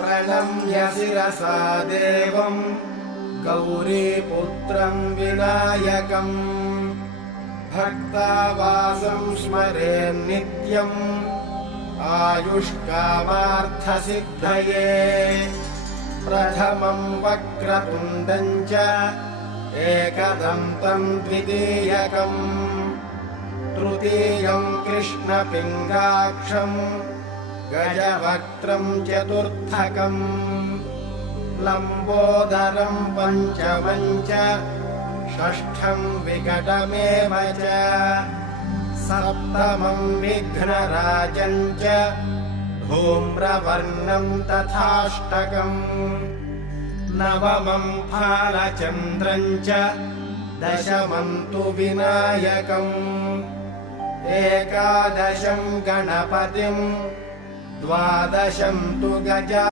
प्रणम्य शिरसा देवम् गौरीपुत्रम् विनायकम् भक्तावासं स्मरेन्नित्यम् आयुष्कामार्थसिद्धये प्रथमं वक्रतुण्डम् च एकदन्तं द्वितीयकम् तृतीयं कृष्णपिङ्गाक्षम् गजवक्त्रं चतुर्थकम् लम्बोदरं पञ्चमं च षष्ठं विकटमेव च सप्तमं विघ्नराजं च धूम्रवर्णं तथाष्टकम् नवमं फालचन्द्रं च दशमं तु विनायकम् एकादशं गणपतिं द्वादशं तु गजा